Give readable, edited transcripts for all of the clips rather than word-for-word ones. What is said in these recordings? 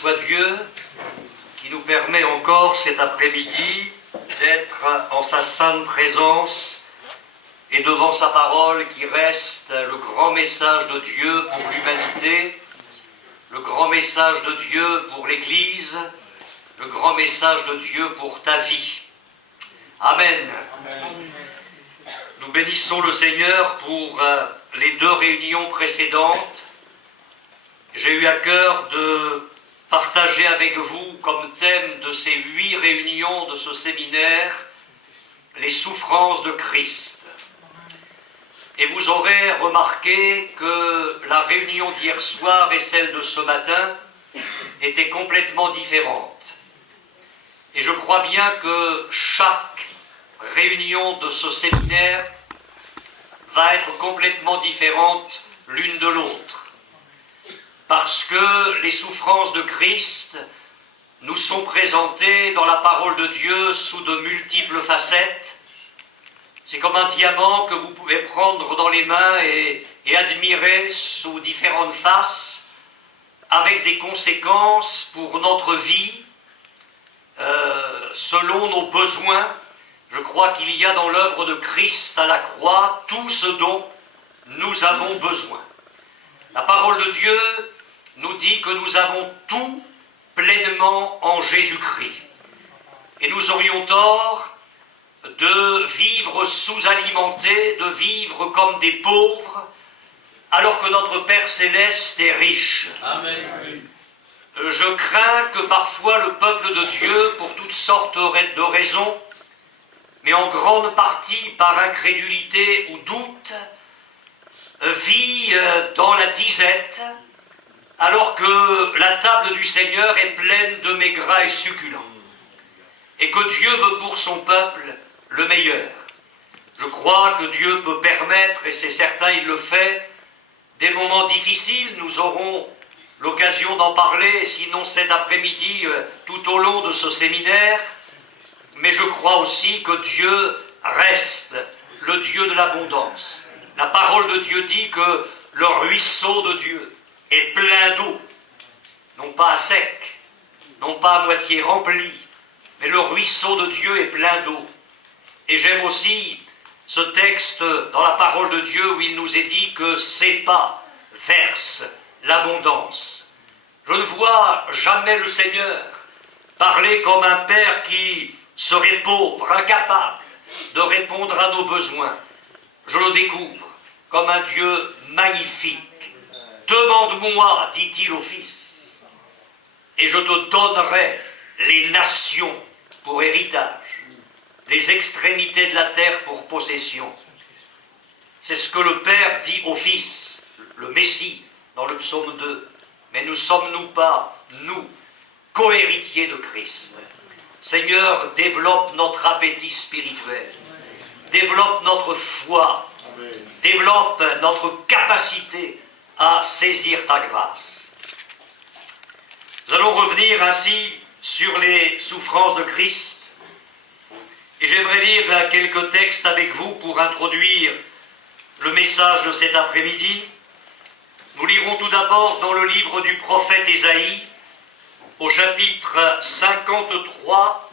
soit Dieu qui nous permet encore cet après-midi d'être en sa sainte présence et devant sa parole qui reste le grand message de Dieu pour l'humanité, le grand message de Dieu pour l'Église, le grand message de Dieu pour ta vie. Amen. Amen. Nous bénissons le Seigneur pour les 2 réunions précédentes. J'ai eu à cœur de partager avec vous comme thème de ces 8 réunions de ce séminaire les souffrances de Christ. Et vous aurez remarqué que la réunion d'hier soir et celle de ce matin étaient complètement différentes. Et je crois bien que chaque réunion de ce séminaire va être complètement différente l'une de l'autre. Parce que les souffrances de Christ nous sont présentées dans la parole de Dieu sous de multiples facettes. C'est comme un diamant que vous pouvez prendre dans les mains et admirer sous différentes faces, avec des conséquences pour notre vie, selon nos besoins. Je crois qu'il y a dans l'œuvre de Christ à la croix tout ce dont nous avons besoin. La parole de Dieu nous dit que nous avons tout pleinement en Jésus-Christ. Et nous aurions tort de vivre sous-alimentés, de vivre comme des pauvres, alors que notre Père Céleste est riche. Amen. Je crains que parfois le peuple de Dieu, pour toutes sortes de raisons, mais en grande partie par incrédulité ou doute, vit dans la disette, alors que la table du Seigneur est pleine de mets gras et succulents, et que Dieu veut pour son peuple le meilleur. Je crois que Dieu peut permettre, et c'est certain il le fait, des moments difficiles. Nous aurons l'occasion d'en parler, sinon cet après-midi, tout au long de ce séminaire. Mais je crois aussi que Dieu reste le Dieu de l'abondance. La parole de Dieu dit que le ruisseau de Dieu est plein d'eau, non pas à sec, non pas à moitié rempli, mais le ruisseau de Dieu est plein d'eau. Et j'aime aussi ce texte dans la parole de Dieu où il nous est dit que ses pas versent l'abondance. Je ne vois jamais le Seigneur parler comme un père qui serait pauvre, incapable de répondre à nos besoins. Je le découvre comme un Dieu magnifique. Demande-moi, dit-il au Fils, et je te donnerai les nations pour héritage, les extrémités de la terre pour possession. C'est ce que le Père dit au Fils, le Messie, dans le psaume 2. Mais ne sommes-nous pas, nous, co-héritiers de Christ? Seigneur, développe notre appétit spirituel, développe notre foi, développe notre capacité à saisir ta grâce. Nous allons revenir ainsi sur les souffrances de Christ. Et j'aimerais lire quelques textes avec vous pour introduire le message de cet après-midi. Nous lirons tout d'abord dans le livre du prophète Ésaïe, au chapitre 53,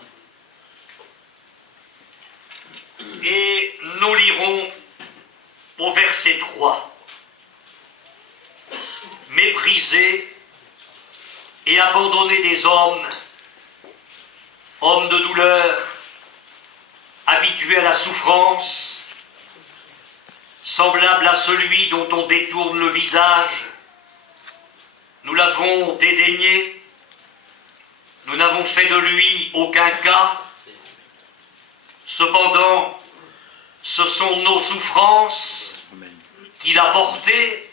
et nous lirons au verset 3. Méprisé et abandonné des hommes, homme de douleur, habitué à la souffrance, semblable à celui dont on détourne le visage, nous l'avons dédaigné, nous n'avons fait de lui aucun cas. Cependant, ce sont nos souffrances qu'il a portées,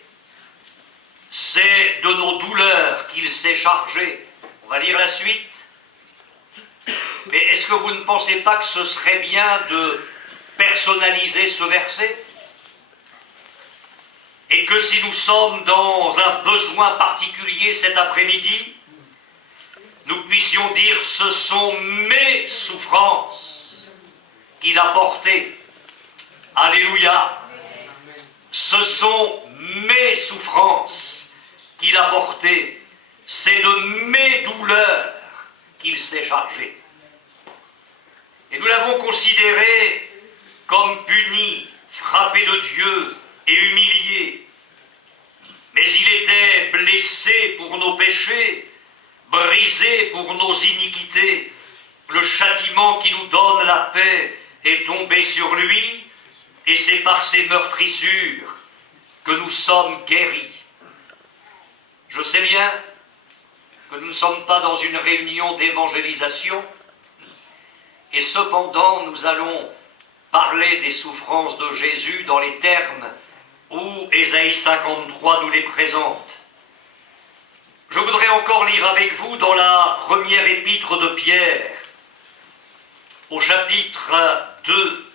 c'est de nos douleurs qu'il s'est chargé. On va lire la suite. Mais est-ce que vous ne pensez pas que ce serait bien de personnaliser ce verset? Et que si nous sommes dans un besoin particulier cet après-midi, nous puissions dire: ce sont mes souffrances qu'il a portées. Alléluia. Ce sont mes souffrances qu'il a portées. C'est de mes il s'est chargé. Et nous l'avons considéré comme puni, frappé de Dieu et humilié. Mais il était blessé pour nos péchés, brisé pour nos iniquités. Le châtiment qui nous donne la paix est tombé sur lui, et c'est par ses meurtrissures que nous sommes guéris. Je sais bien que nous ne sommes pas dans une réunion d'évangélisation, et cependant nous allons parler des souffrances de Jésus dans les termes où Ésaïe 53 nous les présente. Je voudrais encore lire avec vous dans la première épître de Pierre, au chapitre 2,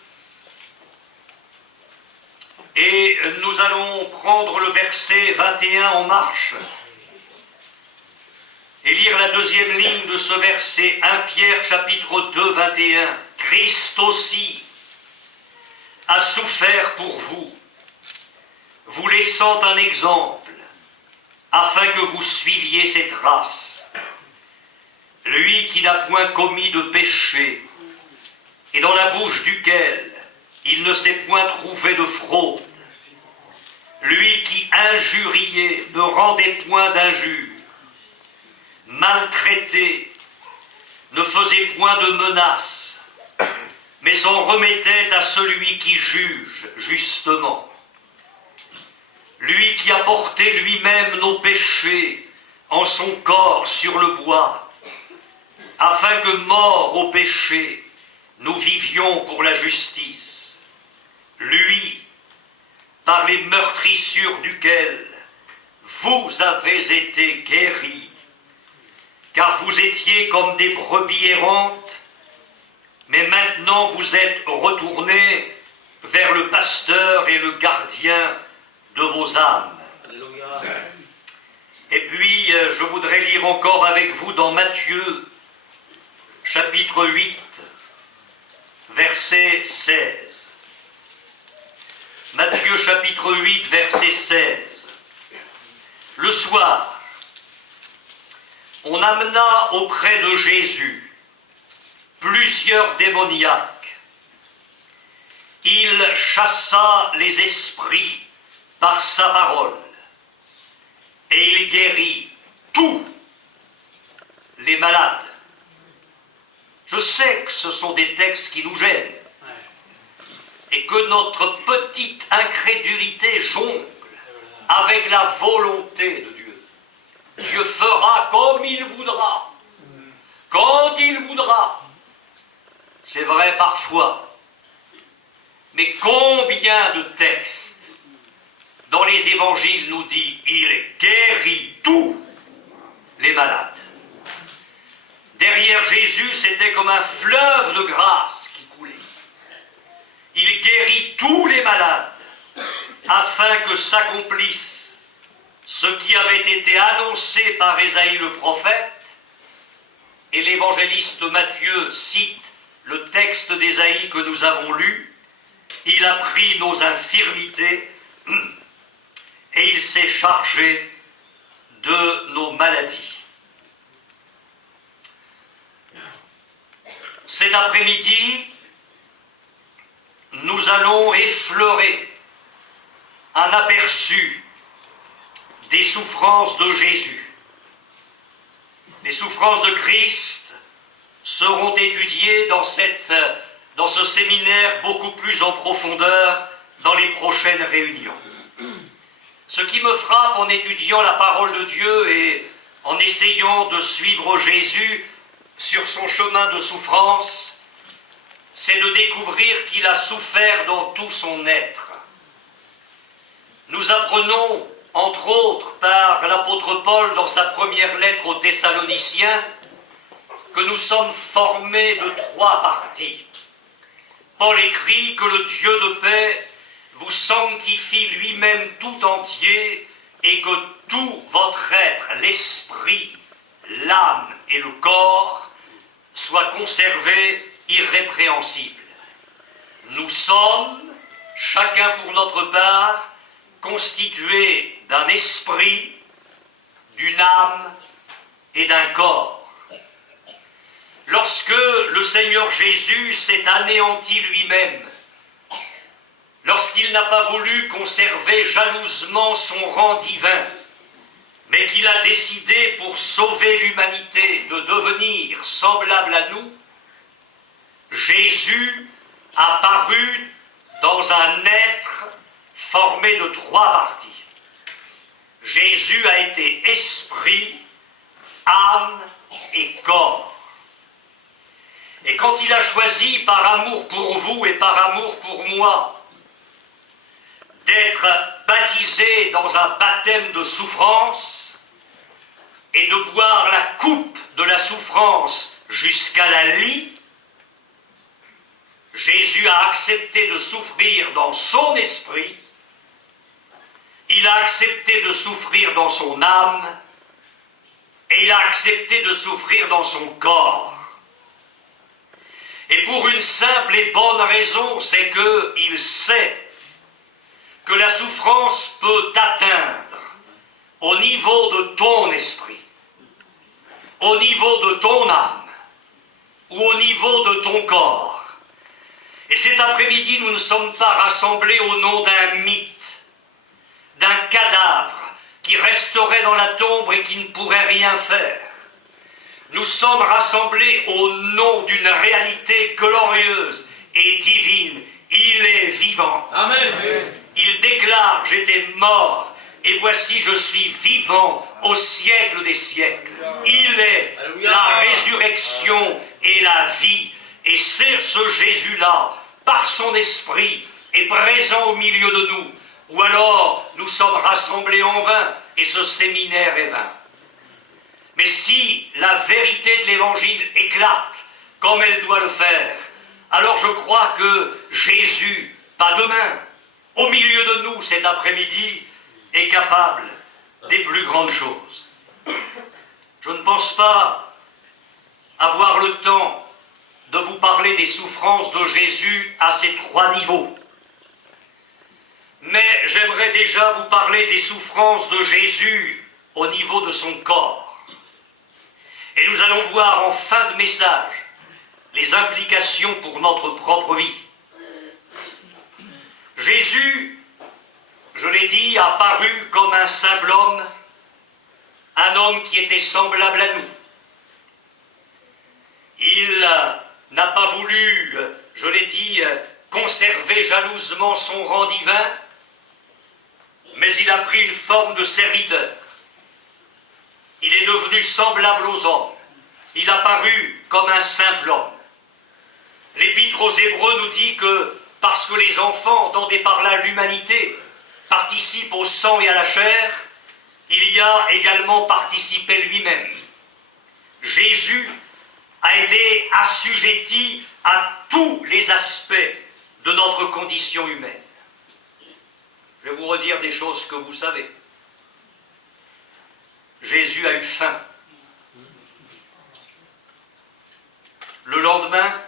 et nous allons prendre le verset 21 en marche, et lire la deuxième ligne de ce verset, 1 Pierre chapitre 2, 21. Christ aussi a souffert pour vous, vous laissant un exemple, afin que vous suiviez ses traces. Lui qui n'a point commis de péché, et dans la bouche duquel il ne s'est point trouvé de fraude. Lui qui injuriait ne rendait point d'injure, maltraité, ne faisait point de menaces, mais s'en remettait à celui qui juge justement. Lui qui a porté lui-même nos péchés en son corps sur le bois, afin que, morts au péché, nous vivions pour la justice. Lui, par les meurtrissures duquel vous avez été guéris, car vous étiez comme des brebis errantes, mais maintenant vous êtes retournés vers le pasteur et le gardien de vos âmes. Alléluia. Et puis, je voudrais lire encore avec vous dans Matthieu, chapitre 8, verset 16. Matthieu, chapitre 8, verset 16. Le soir, on amena auprès de Jésus plusieurs démoniaques. Il chassa les esprits par sa parole, et il guérit tous les malades. Je sais que ce sont des textes qui nous gênent, et que notre petite incrédulité jongle avec la volonté de Dieu. Dieu fera comme il voudra, quand il voudra. C'est vrai parfois, mais combien de textes dans les évangiles nous dit « il guérit tous les malades ». Derrière Jésus, c'était comme un fleuve de grâce qui coulait. Il guérit tous les malades, afin que s'accomplisse ce qui avait été annoncé par Ésaïe le prophète, et l'évangéliste Matthieu cite le texte d'Ésaïe que nous avons lu. Il a pris nos infirmités et il s'est chargé de nos maladies. Cet après-midi, nous allons effleurer un aperçu des souffrances de Jésus. Les souffrances de Christ seront étudiées dans ce séminaire beaucoup plus en profondeur dans les prochaines réunions. Ce qui me frappe en étudiant la parole de Dieu et en essayant de suivre Jésus sur son chemin de souffrance, c'est de découvrir qu'il a souffert dans tout son être. Nous apprenons, entre autres par l'apôtre Paul dans sa première lettre aux Thessaloniciens, que nous sommes formés de 3 parties. Paul écrit que le Dieu de paix vous sanctifie lui-même tout entier et que tout votre être, l'esprit, l'âme et le corps, soit conservé irrépréhensible. Nous sommes, chacun pour notre part, constitués d'un esprit, d'une âme et d'un corps. lorsque le Seigneur Jésus s'est anéanti lui-même, lorsqu'il n'a pas voulu conserver jalousement son rang divin, mais qu'il a décidé pour sauver l'humanité de devenir semblable à nous, Jésus a paru dans un être formé de 3 parties. Jésus a été esprit, âme et corps. Et quand il a choisi par amour pour vous et par amour pour moi d'être baptisé dans un baptême de souffrance et de boire la coupe de la souffrance jusqu'à la lie, Jésus a accepté de souffrir dans son esprit, il a accepté de souffrir dans son âme, et il a accepté de souffrir dans son corps. Et pour une simple et bonne raison, c'est qu'il sait que la souffrance peut atteindre au niveau de ton esprit, au niveau de ton âme, ou au niveau de ton corps. Et cet après-midi, nous ne sommes pas rassemblés au nom d'un mythe, d'un cadavre qui resterait dans la tombe et qui ne pourrait rien faire. Nous sommes rassemblés au nom d'une réalité glorieuse et divine. Il est vivant. Amen. Il déclare, j'étais mort, et voici je suis vivant au siècle des siècles. Il est la résurrection et la vie. Et c'est ce Jésus-là, par son esprit, est présent au milieu de nous. Ou alors, nous sommes rassemblés en vain, et ce séminaire est vain. Mais si la vérité de l'Évangile éclate, comme elle doit le faire, alors je crois que Jésus, pas demain, au milieu de nous cet après-midi, est capable des plus grandes choses. Je ne pense pas avoir le temps de vous parler des souffrances de Jésus à ces 3 niveaux. Mais j'aimerais déjà vous parler des souffrances de Jésus au niveau de son corps. Et nous allons voir en fin de message les implications pour notre propre vie. Jésus, je l'ai dit, a paru comme un simple homme, un homme qui était semblable à nous. Il n'a pas voulu, je l'ai dit, conserver jalousement son rang divin, mais il a pris une forme de serviteur. Il est devenu semblable aux hommes. Il a paru comme un simple homme. L'Épître aux Hébreux nous dit que parce que les enfants, entendez par là l'humanité, participent au sang et à la chair, il y a également participé lui-même. Jésus a été assujetti à tous les aspects de notre condition humaine. Je vais vous redire des choses que vous savez. Jésus a eu faim. Le lendemain,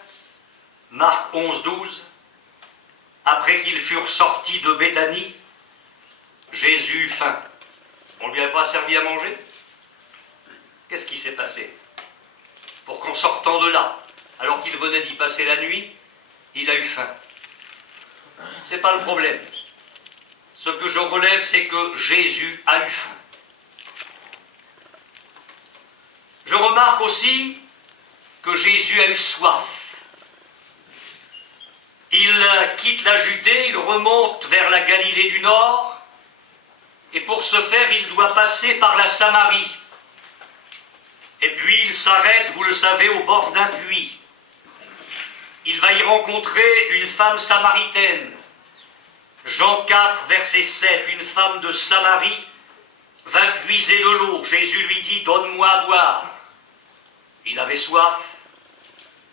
Marc 11, 12, après qu'ils furent sortis de Béthanie, Jésus eut faim. On ne lui avait pas servi à manger? Qu'est-ce qui s'est passé? Pour qu'en sortant de là, alors qu'il venait d'y passer la nuit, il a eu faim. Ce n'est pas le problème. Ce que je relève, c'est que Jésus a eu faim. Je remarque aussi que Jésus a eu soif. Il quitte la Judée, il remonte vers la Galilée du Nord, et pour ce faire, il doit passer par la Samarie. Et puis il s'arrête, vous le savez, au bord d'un puits. Il va y rencontrer une femme samaritaine. Jean 4, verset 7, une femme de Samarie vint puiser de l'eau. Jésus lui dit, donne-moi à boire. Il avait soif.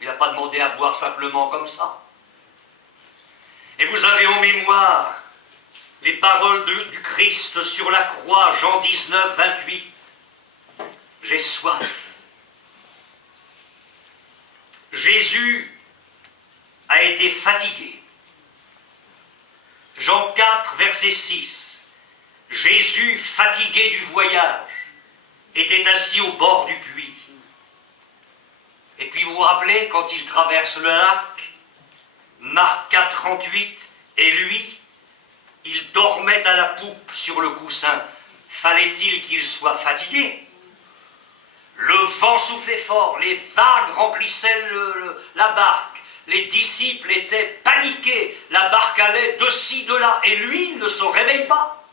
Il n'a pas demandé à boire simplement comme ça. Et vous avez en mémoire les paroles du Christ sur la croix, Jean 19, 28. J'ai soif. Jésus a été fatigué. Jean 4, verset 6. Jésus, fatigué du voyage, était assis au bord du puits. Et puis vous vous rappelez quand il traverse le lac, Marc 4,38, et lui, il dormait à la poupe sur le coussin. Fallait-il qu'il soit fatigué? Le vent soufflait fort, les vagues remplissaient la barque, les disciples étaient paniqués, la barque allait de ci, de là, et lui, il ne se réveille pas.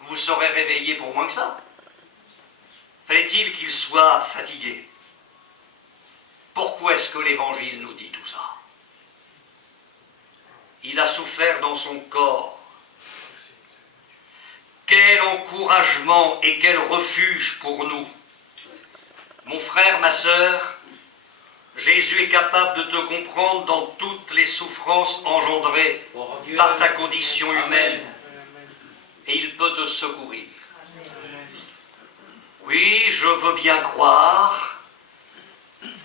Vous serez réveillé pour moins que ça. Fallait-il qu'il soit fatigué? Pourquoi est-ce que l'Évangile nous dit tout ça? Il a souffert dans son corps. Quel encouragement et quel refuge pour nous. Mon frère, ma sœur, Jésus est capable de te comprendre dans toutes les souffrances engendrées par ta condition humaine. Et il peut te secourir. Oui, je veux bien croire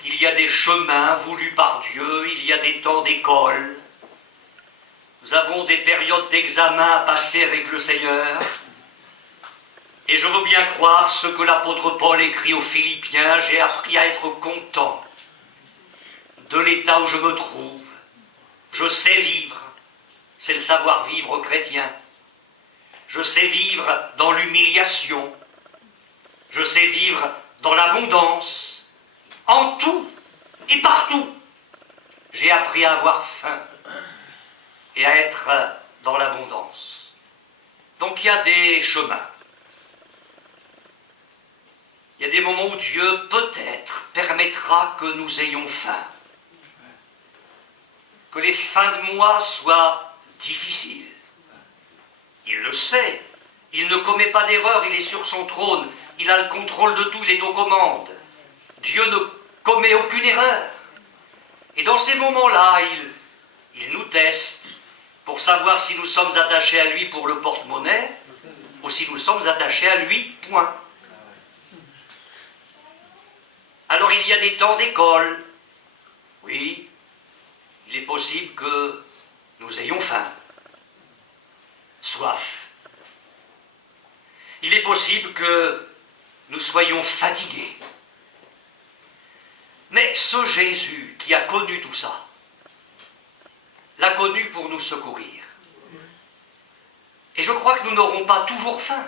qu'il y a des chemins voulus par Dieu, il y a des temps d'école. Nous avons des périodes d'examen à passer avec le Seigneur. Et je veux bien croire ce que l'apôtre Paul écrit aux Philippiens, j'ai appris à être content de l'état où je me trouve. Je sais vivre, c'est le savoir-vivre chrétien. Je sais vivre dans l'humiliation. Je sais vivre dans l'abondance. En tout et partout, j'ai appris à avoir faim et à être dans l'abondance. Donc il y a des chemins. Il y a des moments où Dieu peut-être permettra que nous ayons faim. Que les fins de mois soient difficiles. Il le sait. Il ne commet pas d'erreur, il est sur son trône. Il a le contrôle de tout, il est aux commandes. Dieu ne commet aucune erreur. Et dans ces moments-là, il nous teste pour savoir si nous sommes attachés à lui pour le porte-monnaie ou si nous sommes attachés à lui, point. Alors il y a des temps d'école. Oui, il est possible que nous ayons faim, soif. Il est possible que nous soyons fatigués. Mais ce Jésus qui a connu tout ça, l'a connu pour nous secourir. Et je crois que nous n'aurons pas toujours faim,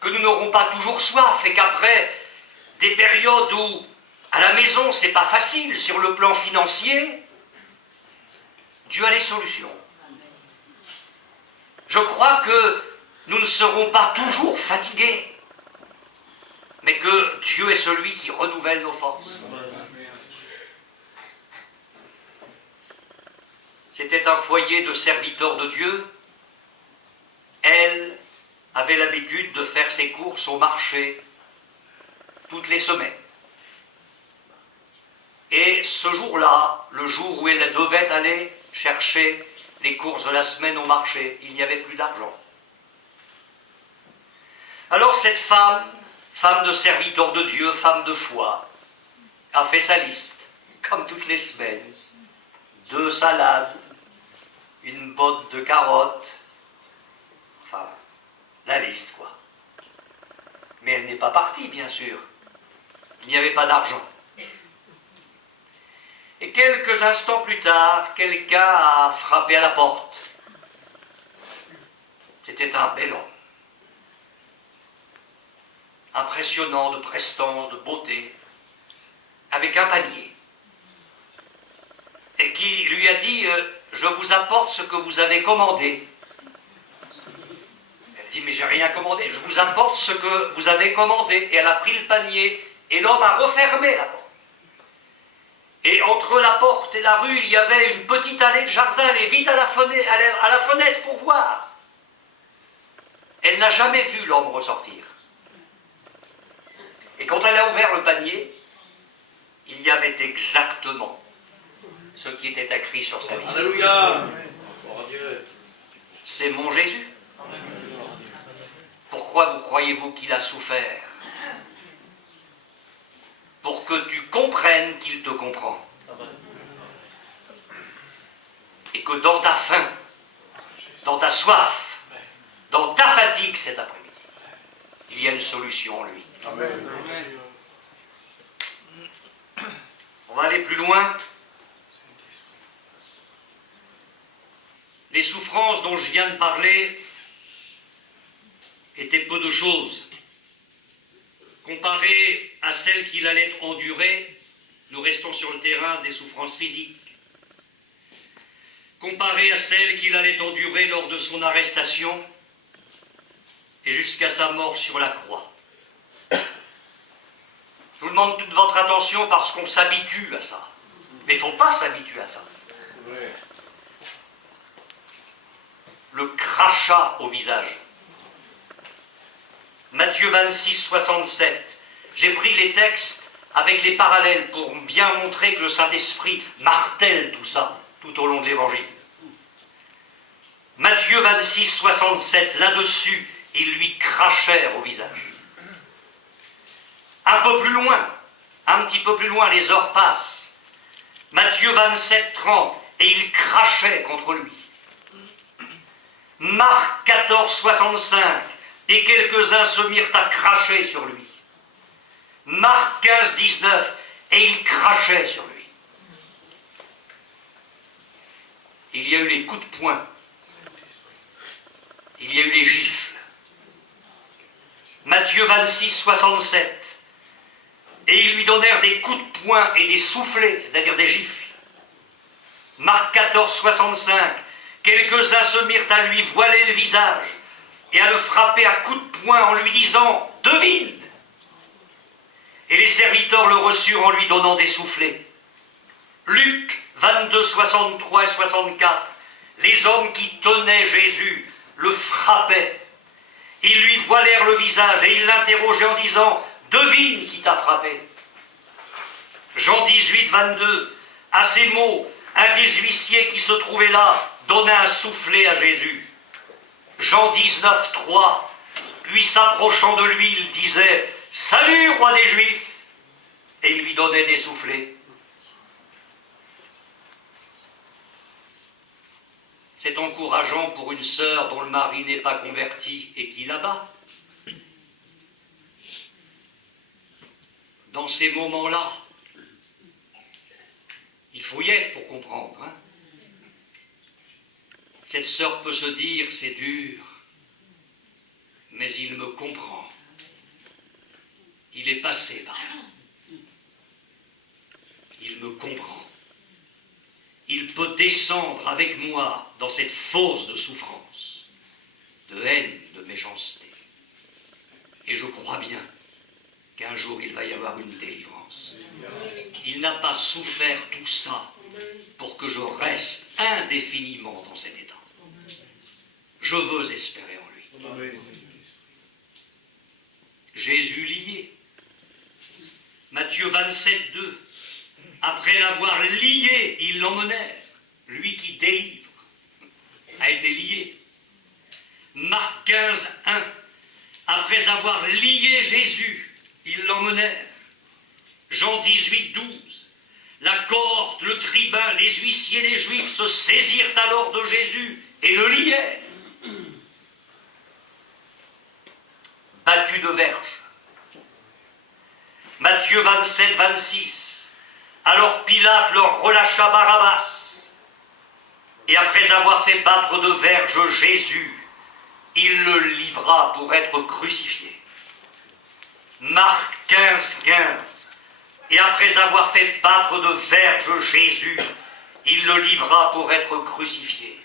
que nous n'aurons pas toujours soif, et qu'après des périodes où à la maison c'est pas facile sur le plan financier, Dieu a les solutions. Je crois que nous ne serons pas toujours fatigués, mais que Dieu est celui qui renouvelle nos forces. C'était un foyer de serviteurs de Dieu. Elle avait l'habitude de faire ses courses au marché toutes les semaines. Et ce jour-là, le jour où elle devait aller chercher les courses de la semaine au marché, il n'y avait plus d'argent. Alors cette femme, femme de serviteur de Dieu, femme de foi, a fait sa liste, comme toutes les semaines. 2 salades, une botte de carottes, enfin, la liste quoi. Mais elle n'est pas partie, bien sûr. Il n'y avait pas d'argent. Et quelques instants plus tard, quelqu'un a frappé à la porte. C'était un bel homme. Impressionnant de prestance, de beauté, avec un panier. Et qui lui a dit « Je vous apporte ce que vous avez commandé. » Elle dit « Mais j'ai rien commandé, je vous apporte ce que vous avez commandé. » Et elle a pris le panier, et l'homme a refermé la porte. Et entre la porte et la rue, il y avait une petite allée de jardin. Elle est vite à la fenêtre pour voir. Elle n'a jamais vu l'homme ressortir. Et quand elle a ouvert le panier, il y avait exactement ce qui était écrit sur sa liste. Alléluia. C'est mon Jésus. Pourquoi vous croyez-vous qu'il a souffert? Pour que tu comprennes qu'il te comprend. Et que dans ta faim, dans ta soif, dans ta fatigue cet après-midi, il y a une solution en lui. Amen. aller plus loin, les souffrances dont je viens de parler étaient peu de choses. Comparées à celles qu'il allait endurer, nous restons sur le terrain des souffrances physiques. Comparées à celles qu'il allait endurer lors de son arrestation et jusqu'à sa mort sur la croix. Je vous demande toute votre attention parce qu'on s'habitue à ça. Mais il ne faut pas s'habituer à ça. Le crachat au visage. Matthieu 26, 67. J'ai pris les textes avec les parallèles pour bien montrer que le Saint-Esprit martèle tout ça tout au long de l'Évangile. Matthieu 26, 67, là-dessus, ils lui crachèrent au visage. Un peu plus loin, un petit peu plus loin, les heures passent. Matthieu 27, 30, et ils crachaient contre lui. Marc 14, 65, et quelques-uns se mirent à cracher sur lui. Marc 15, 19, et ils crachaient sur lui. Il y a eu les coups de poing. Il y a eu les gifles. Matthieu 26, 67. Et ils lui donnèrent des coups de poing et des soufflets, c'est-à-dire des gifles. Marc 14, 65. Quelques-uns se mirent à lui voiler le visage et à le frapper à coups de poing en lui disant « Devine !» Et les serviteurs le reçurent en lui donnant des soufflets. Luc 22, 63 et 64. Les hommes qui tenaient Jésus le frappaient. Ils lui voilèrent le visage et ils l'interrogeaient en disant « Devine qui t'a frappé !» Jean 18, 22. À ces mots, un des huissiers qui se trouvait là donna un soufflet à Jésus. Jean 19, 3. Puis s'approchant de lui, il disait « Salut, roi des Juifs !» Et il lui donnait des soufflets. C'est encourageant pour une sœur dont le mari n'est pas converti et qui l'abat. Dans ces moments-là, il faut y être pour comprendre. Hein. Cette sœur peut se dire, c'est dur, mais il me comprend. Il est passé par là. Il me comprend. Il peut descendre avec moi dans cette fosse de souffrance, de haine, de méchanceté. Et je crois bien qu'un jour il va y avoir une délivrance. Il n'a pas souffert tout ça pour que je reste indéfiniment dans cet état. Je veux espérer en lui. Jésus lié. Matthieu 27, 2. Après l'avoir lié, ils l'emmenèrent. Lui qui délivre a été lié. Marc 15, 1. Après avoir lié Jésus, ils l'emmenèrent. Jean 18, 12. La cohorte, le tribun, les huissiers des Juifs se saisirent alors de Jésus et le lièrent. Battu de verge. Matthieu 27, 26. Alors Pilate leur relâcha Barabbas. Et après avoir fait battre de verge Jésus, il le livra pour être crucifié. Marc 15, 15. Et après avoir fait battre de verge Jésus, il le livra pour être crucifié.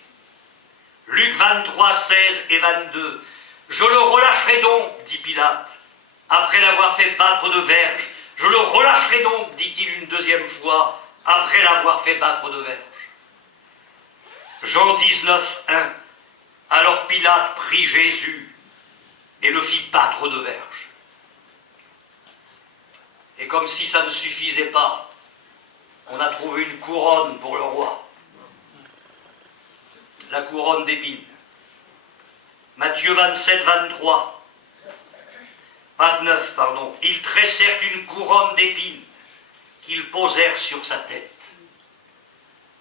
Luc 23, 16 et 22. Je le relâcherai donc, dit Pilate, après l'avoir fait battre de verge. Je le relâcherai donc, dit-il une deuxième fois, après l'avoir fait battre de verge. Jean 19, 1. Alors Pilate prit Jésus et le fit battre de verge. Et comme si ça ne suffisait pas, on a trouvé une couronne pour le roi. La couronne d'épines. Matthieu 27, 23. 29, pardon. Ils tressèrent une couronne d'épines qu'ils posèrent sur sa tête.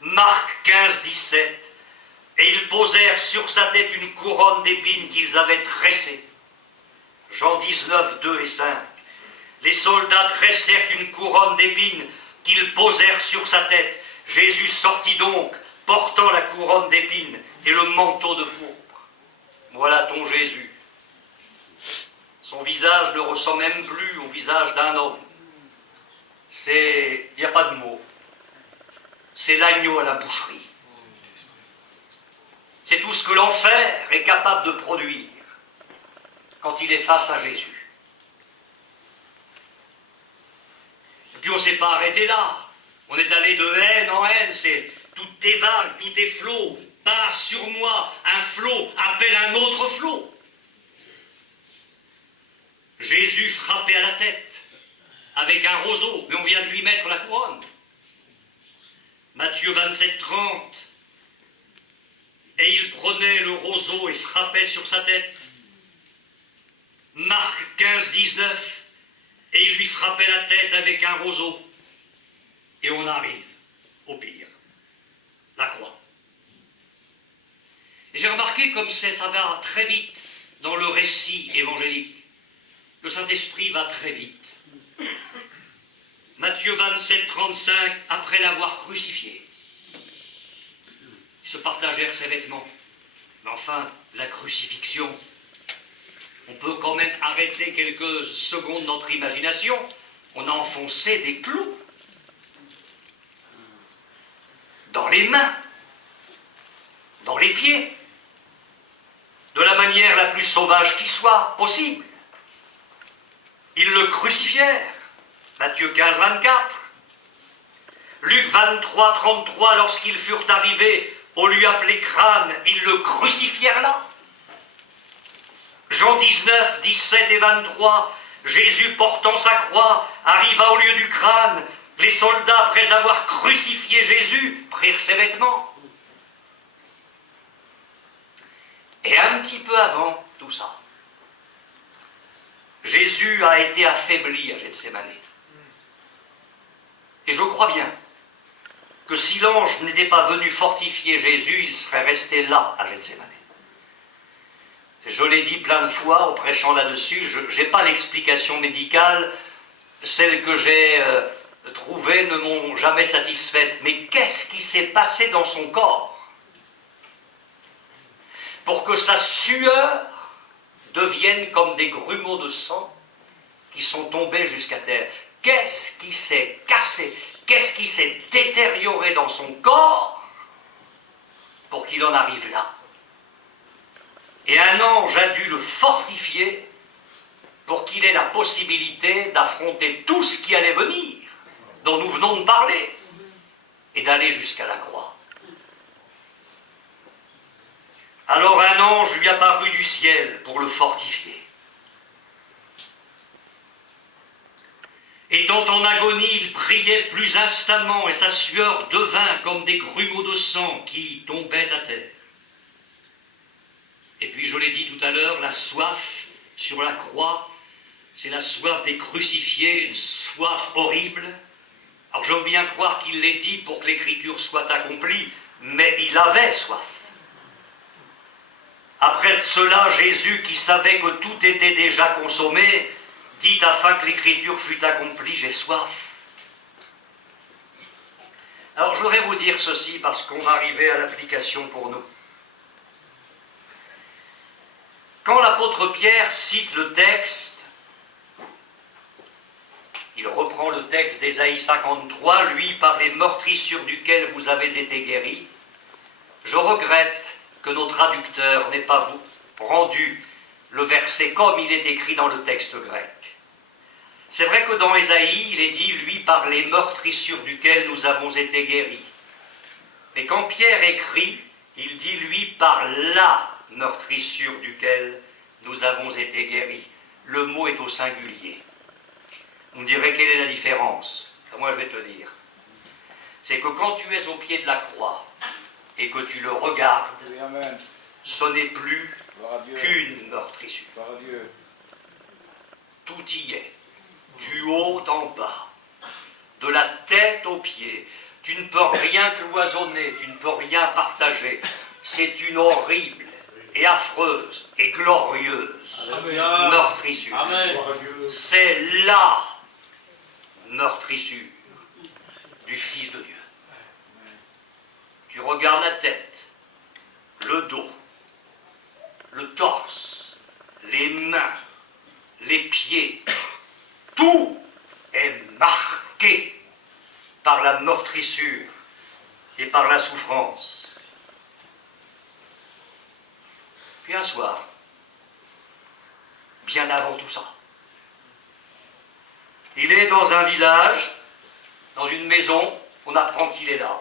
Marc 15, 17. Et ils posèrent sur sa tête une couronne d'épines qu'ils avaient tressée. Jean 19, 2 et 5. Les soldats tressèrent une couronne d'épines qu'ils posèrent sur sa tête. Jésus sortit donc, portant la couronne d'épines et le manteau de pourpre. Voilà ton Jésus. Son visage ne ressemble même plus au visage d'un homme. Il n'y a pas de mots. C'est l'agneau à la boucherie. C'est tout ce que l'enfer est capable de produire quand il est face à Jésus. Et puis on ne s'est pas arrêté là. On est allé de haine en haine. Tout est vague, tout est flot. Passe sur moi, un flot appelle un autre flot. Jésus frappé à la tête avec un roseau, mais on vient de lui mettre la couronne. Matthieu 27, 30. Et il prenait le roseau et frappait sur sa tête. Marc 15, 19. Et il lui frappait la tête avec un roseau. Et on arrive au pire, la croix. Et j'ai remarqué comme ça va très vite dans le récit évangélique. Le Saint-Esprit va très vite. Matthieu 27, 35, après l'avoir crucifié, ils se partagèrent ses vêtements. Mais enfin, la crucifixion, on peut quand même arrêter quelques secondes notre imagination. On a enfoncé des clous dans les mains, dans les pieds, de la manière la plus sauvage qui soit possible. Ils le crucifièrent. Matthieu 15, 24. Luc 23, 33, lorsqu'ils furent arrivés au lieu appelé crâne, ils le crucifièrent là. Jean 19, 17 et 23, Jésus portant sa croix arriva au lieu du crâne. Les soldats, après avoir crucifié Jésus, prirent ses vêtements. Et un petit peu avant tout ça, Jésus a été affaibli à Gethsémane. Et je crois bien que si l'ange n'était pas venu fortifier Jésus, il serait resté là à Gethsémane. Je l'ai dit plein de fois en prêchant là-dessus, je n'ai pas l'explication médicale, celles que j'ai trouvées ne m'ont jamais satisfaite. Mais qu'est-ce qui s'est passé dans son corps pour que sa sueur devienne comme des grumeaux de sang qui sont tombés jusqu'à terre? Qu'est-ce qui s'est cassé? Qu'est-ce qui s'est détérioré dans son corps pour qu'il en arrive là? Et un ange a dû le fortifier pour qu'il ait la possibilité d'affronter tout ce qui allait venir, dont nous venons de parler, et d'aller jusqu'à la croix. Alors un ange lui apparut du ciel pour le fortifier. Étant en agonie, il priait plus instamment, et sa sueur devint comme des grumeaux de sang qui tombaient à terre. Et puis, je l'ai dit tout à l'heure, la soif sur la croix, c'est la soif des crucifiés, une soif horrible. Alors, je veux bien croire qu'il l'ait dit pour que l'écriture soit accomplie, mais il avait soif. Après cela, Jésus, qui savait que tout était déjà consommé, dit afin que l'écriture fût accomplie, j'ai soif. Alors, je voudrais vous dire ceci parce qu'on va arriver à l'application pour nous. Quand l'apôtre Pierre cite le texte, il reprend le texte d'Ésaïe 53, lui par les meurtrissures duquel vous avez été guéris. Je regrette que nos traducteurs n'aient pas rendu le verset comme il est écrit dans le texte grec. C'est vrai que dans Ésaïe, il est dit, lui par les meurtrissures duquel nous avons été guéris. Mais quand Pierre écrit, il dit, lui par la meurtrissure duquel nous avons été guéris. Le mot est au singulier. On me dirait quelle est la différence? Moi je vais te le dire. C'est que quand tu es au pied de la croix et que tu le regardes, oui, ce n'est plus qu'une meurtrissure. Tout y est, du haut en bas, de la tête aux pieds. Tu ne peux rien cloisonner, tu ne peux rien partager. C'est une horrible et affreuse et glorieuse meurtrissure. C'est la meurtrissure. du Fils de Dieu. Tu regardes la tête, le dos, le torse, les mains, les pieds, tout est marqué par la meurtrissure et par la souffrance. Puis un soir, bien avant tout ça, il est dans un village, dans une maison, on apprend qu'il est là.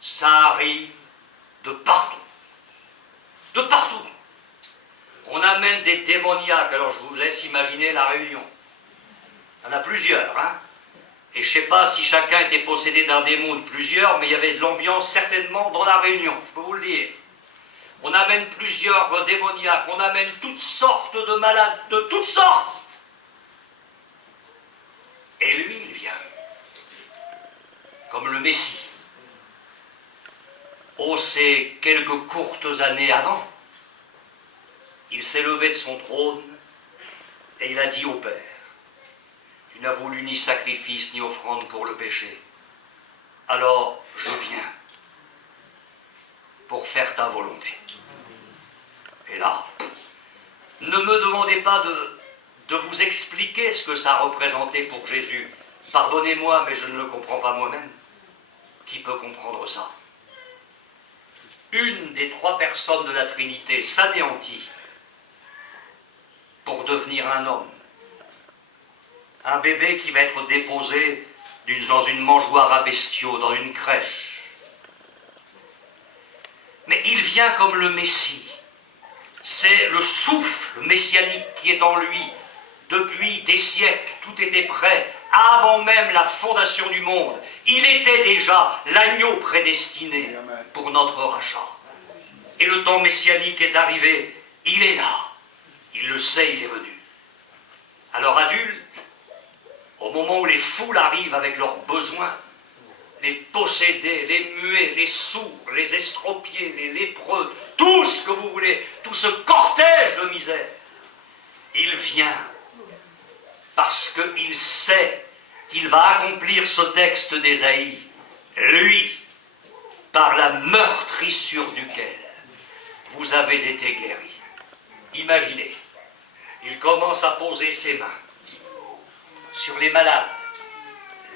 Ça arrive de partout. De partout. On amène des démoniaques, alors je vous laisse imaginer la réunion. Il y en a plusieurs, hein. Et je ne sais pas si chacun était possédé d'un démon ou de plusieurs, mais il y avait de l'ambiance certainement dans la réunion, je peux vous le dire. On amène plusieurs démoniaques, on amène toutes sortes de malades, de toutes sortes. Et lui, il vient, comme le Messie. Oh, c'est quelques courtes années avant, il s'est levé de son trône et il a dit au Père, tu n'as voulu ni sacrifice ni offrande pour le péché, alors je viens pour faire ta volonté. Et là, ne me demandez pas de vous expliquer ce que ça représentait pour Jésus. Pardonnez-moi, mais je ne le comprends pas moi-même. Qui peut comprendre ça? Une des trois personnes de la Trinité s'anéantit pour devenir un homme. Un bébé qui va être déposé dans une mangeoire à bestiaux, dans une crèche. Mais il vient comme le Messie. C'est le souffle messianique qui est dans lui. Depuis des siècles, tout était prêt. Avant même la fondation du monde, il était déjà l'agneau prédestiné pour notre rachat. Et le temps messianique est arrivé. Il est là. Il le sait, il est venu. Alors adulte, au moment où les foules arrivent avec leurs besoins, les possédés, les muets, les sourds, les estropiés, les lépreux, tout ce que vous voulez, tout ce cortège de misère, il vient parce qu'il sait qu'il va accomplir ce texte d'Ésaïe, lui, par la meurtrissure duquel vous avez été guéris. Imaginez, il commence à poser ses mains sur les malades,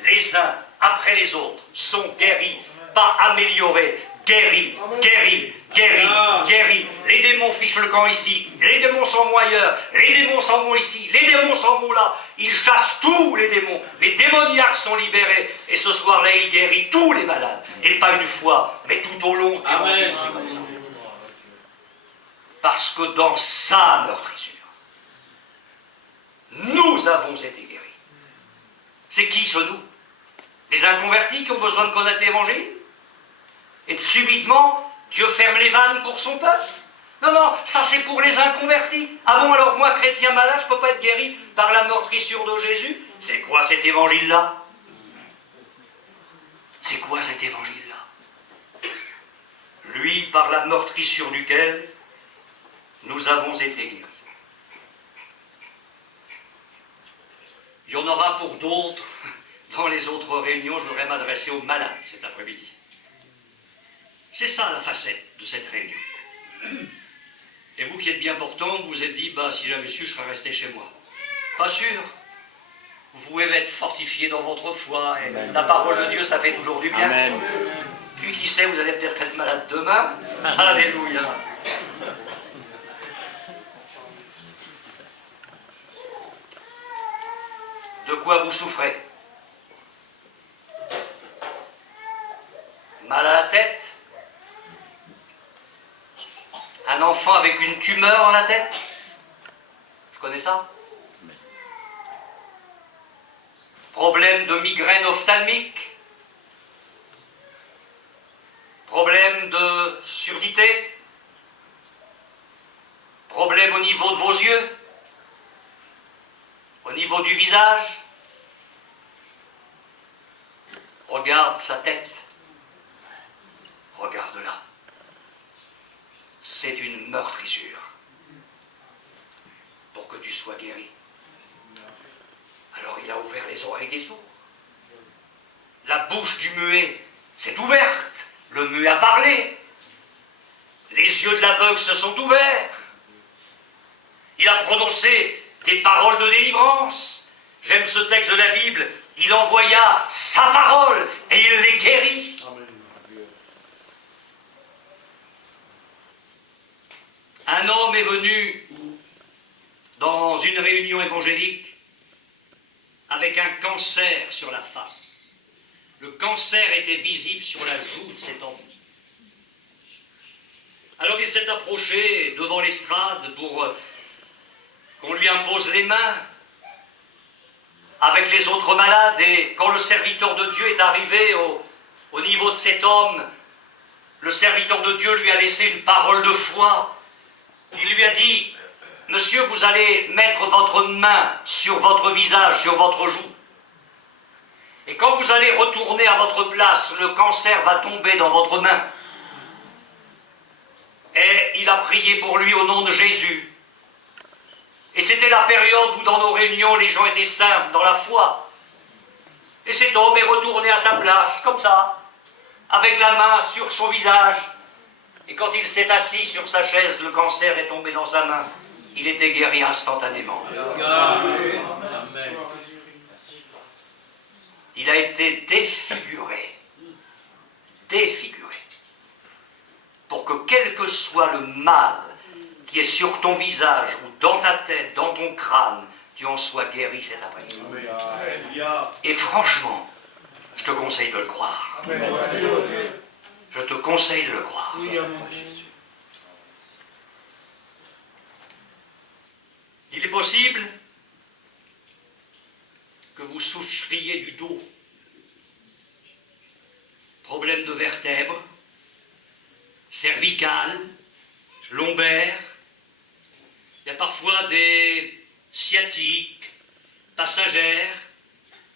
les uns après les autres sont guéris, pas améliorés, guéris, guéris, guéris, guéris. Les démons fichent le camp ici, les démons s'en vont ailleurs, les démons s'en vont ici, les démons s'en vont là. Il chasse tous les démons, les démoniaques sont libérés, et ce soir-là, il guérit tous les malades. Et pas une fois, mais tout au long. Amen. C'est comme ça. Parce que dans sa meurtrissure, nous avons été guéris. C'est qui ce nous? Les inconvertis qui ont besoin de connaître l'évangile? Et subitement, Dieu ferme les vannes pour son peuple? Non, non, ça c'est pour les inconvertis. Ah bon, alors moi, chrétien malade, je ne peux pas être guéri par la meurtrissure de Jésus? C'est quoi cet évangile-là? C'est quoi cet évangile-là? Lui, par la meurtrissure duquel nous avons été guéris. Il y en aura pour d'autres. Dans les autres réunions, je voudrais m'adresser aux malades cet après-midi. C'est ça la facette de cette réunion. Et vous qui êtes bien portant, vous vous êtes dit, bah, si j'avais su, je serais resté chez moi. Pas sûr. Vous pouvez être fortifié dans votre foi. Et la parole de Dieu, ça fait toujours du bien. Amen. Puis qui sait, vous allez peut-être être malade demain. Alléluia. De quoi vous souffrez? Mal à la tête? Un enfant avec une tumeur dans la tête? Je connais ça. Problème de migraine ophtalmique? Problème de surdité? Problème au niveau de vos yeux? Au niveau du visage? Regarde sa tête. Regarde-la. C'est une meurtrissure pour que tu sois guéri. Alors il a ouvert les oreilles des sourds. La bouche du muet s'est ouverte, le muet a parlé, les yeux de l'aveugle se sont ouverts, il a prononcé des paroles de délivrance. J'aime ce texte de la Bible, il envoya sa parole et il les guérit. Amen. Un homme est venu dans une réunion évangélique avec un cancer sur la face. Le cancer était visible sur la joue de cet homme. Alors il s'est approché devant l'estrade pour qu'on lui impose les mains avec les autres malades. Et quand le serviteur de Dieu est arrivé au niveau de cet homme, le serviteur de Dieu lui a laissé une parole de foi. Il lui a dit: monsieur, vous allez mettre votre main sur votre visage, sur votre joue. Et quand vous allez retourner à votre place, le cancer va tomber dans votre main. Et il a prié pour lui au nom de Jésus. Et c'était la période où dans nos réunions, les gens étaient simples dans la foi. Et cet homme est retourné à sa place, comme ça, avec la main sur son visage. Et quand il s'est assis sur sa chaise, le cancer est tombé dans sa main. Il était guéri instantanément. Amen. Il a été défiguré. Défiguré. Pour que quel que soit le mal qui est sur ton visage ou dans ta tête, dans ton crâne, tu en sois guéri cet après-midi. Et franchement, je te conseille de le croire. Je te conseille de le croire. Il est possible que vous souffriez du dos, problème de vertèbres, cervicales, lombaires. Il y a parfois des sciatiques, passagères,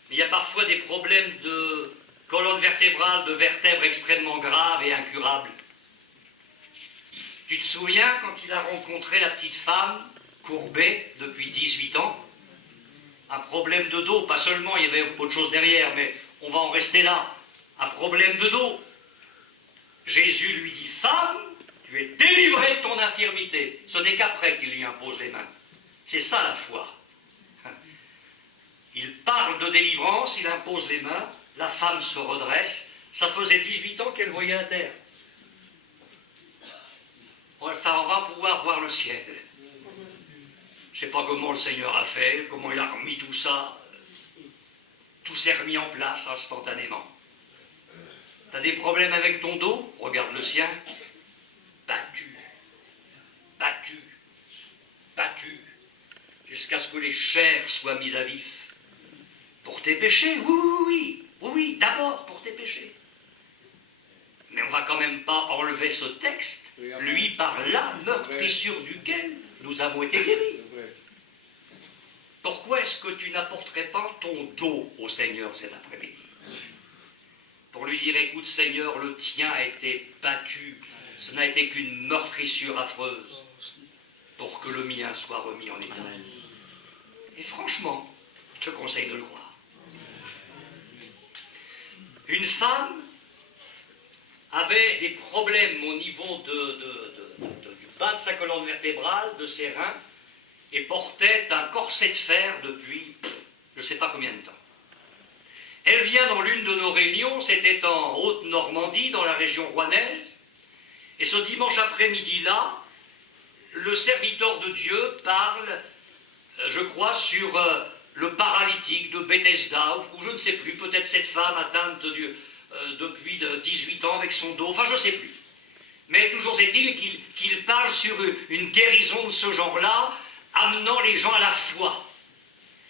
mais il y a parfois des problèmes de colonne vertébrale, de vertèbres extrêmement graves et incurables. Tu te souviens quand il a rencontré la petite femme, courbée depuis 18 ans, un problème de dos, pas seulement, il y avait autre chose derrière, mais on va en rester là, un problème de dos. Jésus lui dit: femme, tu es délivrée de ton infirmité. Ce n'est qu'après qu'il lui impose les mains. C'est ça la foi. Il parle de délivrance, il impose les mains, la femme se redresse. Ça faisait 18 ans qu'elle voyait la terre. Enfin, on va pouvoir voir le ciel. Je ne sais pas comment le Seigneur a fait, comment il a remis tout ça. Tout s'est remis en place instantanément. Tu as des problèmes avec ton dos? Regarde le sien. Battu, battu, battu, jusqu'à ce que les chairs soient mises à vif. Pour tes péchés? Oui, d'abord pour tes péchés. Mais on ne va quand même pas enlever ce texte, lui par la meurtrissure duquel nous avons été guéris. Pourquoi est-ce que tu n'apporterais pas ton dos au Seigneur cet après-midi? Pour lui dire: écoute Seigneur, le tien a été battu, ce n'a été qu'une meurtrissure affreuse, pour que le mien soit remis en état. Et franchement, je te conseille de le croire. Une femme avait des problèmes au niveau du bas de sa colonne vertébrale, de ses reins, et portait un corset de fer depuis je ne sais pas combien de temps. Elle vient dans l'une de nos réunions, c'était en Haute-Normandie, dans la région rouennaise, et ce dimanche après-midi-là, le serviteur de Dieu parle, je crois, sur le paralytique de Bethesda, ou je ne sais plus, peut-être cette femme atteinte depuis 18 ans avec son dos, enfin je ne sais plus. Mais toujours est-il qu'il parle sur une guérison de ce genre-là, amenant les gens à la foi.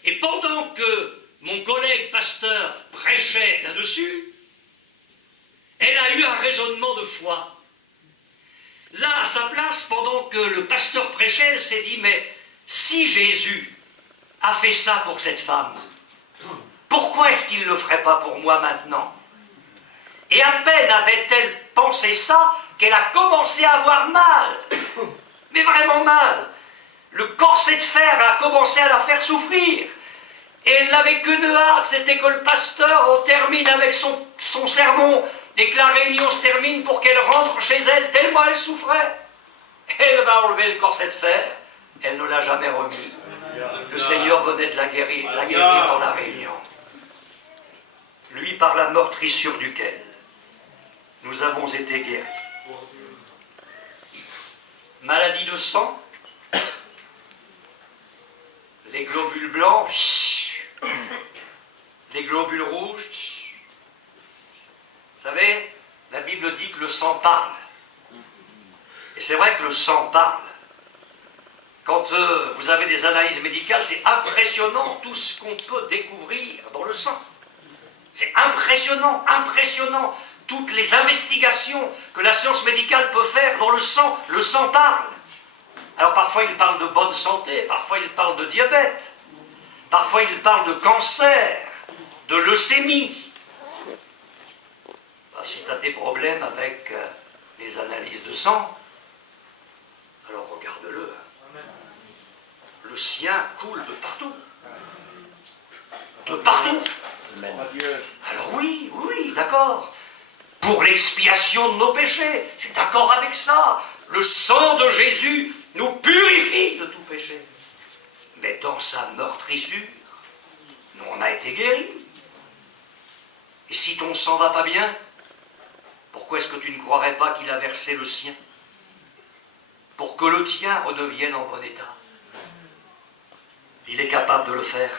Et pendant que mon collègue pasteur prêchait là-dessus, elle a eu un raisonnement de foi. Là, à sa place, pendant que le pasteur prêchait, elle s'est dit: mais si Jésus a fait ça pour cette femme, pourquoi est-ce qu'il ne le ferait pas pour moi maintenant? Et à peine avait-elle pensé ça qu'elle a commencé à avoir mal, mais vraiment mal. Le corset de fer a commencé à la faire souffrir. Et elle n'avait qu'une hâte, c'était que le pasteur on termine avec son sermon et que la réunion se termine pour qu'elle rentre chez elle, tellement elle souffrait. Elle va enlever le corset de fer, elle ne l'a jamais remis. Le Seigneur venait de la guérir dans la réunion. Lui, par la meurtrissure duquel nous avons été guéris. Maladie de sang, les globules blancs, les globules rouges. Vous savez, la Bible dit que le sang parle. Et c'est vrai que le sang parle. Quand vous avez des analyses médicales, c'est impressionnant tout ce qu'on peut découvrir dans le sang. C'est impressionnant, impressionnant. Toutes les investigations que la science médicale peut faire dans le sang parle. Alors parfois il parle de bonne santé, parfois il parle de diabète, parfois il parle de cancer, de leucémie. Ben, si tu as des problèmes avec les analyses de sang, alors regarde-le. Le sien coule de partout. De partout. Alors oui, d'accord. Pour l'expiation de nos péchés, je suis d'accord avec ça. Le sang de Jésus nous purifie de tout péché. Mais dans sa meurtrissure, nous on a été guéris. Et si ton sang va pas bien, pourquoi est-ce que tu ne croirais pas qu'il a versé le sien pour que le tien redevienne en bon état? Il est capable de le faire.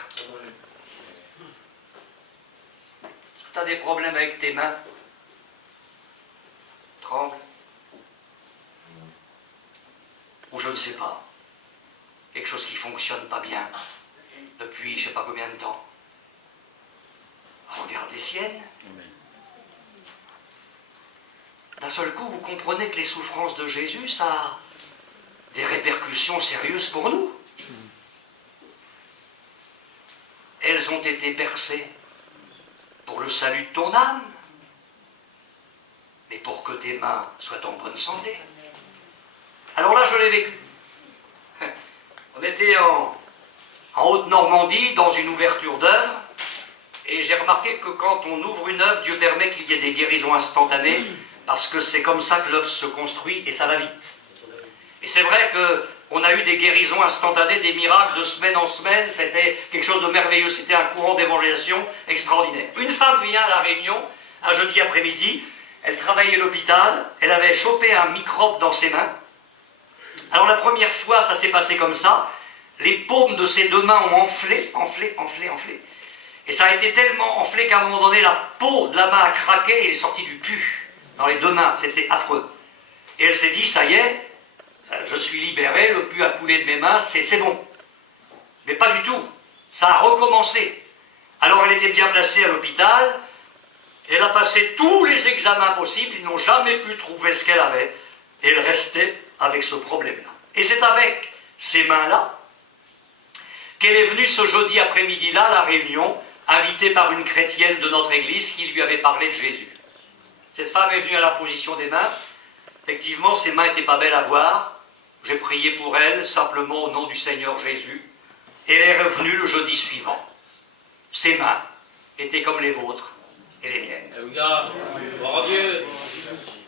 Tu as des problèmes avec tes mains? Tremble. Ou je ne sais pas. Quelque chose qui ne fonctionne pas bien depuis je ne sais pas combien de temps. Regarde les siennes. D'un seul coup, vous comprenez que les souffrances de Jésus, ça a des répercussions sérieuses pour nous. Elles ont été percées pour le salut de ton âme, mais pour que tes mains soient en bonne santé. Alors là, je l'ai vécu. On était en Haute-Normandie, dans une ouverture d'œuvre, et j'ai remarqué que quand on ouvre une œuvre, Dieu permet qu'il y ait des guérisons instantanées, parce que c'est comme ça que l'œuvre se construit, et ça va vite. Et c'est vrai qu'on a eu des guérisons instantanées, des miracles de semaine en semaine, c'était quelque chose de merveilleux, c'était un courant d'évangélisation extraordinaire. Une femme vient à la Réunion, un jeudi après-midi, elle travaillait à l'hôpital, elle avait chopé un microbe dans ses mains. Alors la première fois, ça s'est passé comme ça, les paumes de ses deux mains ont enflé. Et ça a été tellement enflé qu'à un moment donné, la peau de la main a craqué et il est sorti du pu dans les deux mains, c'était affreux. Et elle s'est dit, ça y est, je suis libéré, le pu a coulé de mes mains, c'est bon. Mais pas du tout, ça a recommencé. Alors elle était bien placée à l'hôpital, elle a passé tous les examens possibles, ils n'ont jamais pu trouver ce qu'elle avait, et elle restait avec ce problème-là. Et c'est avec ces mains-là qu'elle est venue ce jeudi après-midi-là à la Réunion, invitée par une chrétienne de notre église qui lui avait parlé de Jésus. Cette femme est venue à la position des mains. Effectivement, ses mains n'étaient pas belles à voir. J'ai prié pour elle, simplement au nom du Seigneur Jésus. Et elle est revenue le jeudi suivant. Ses mains étaient comme les vôtres et les miennes.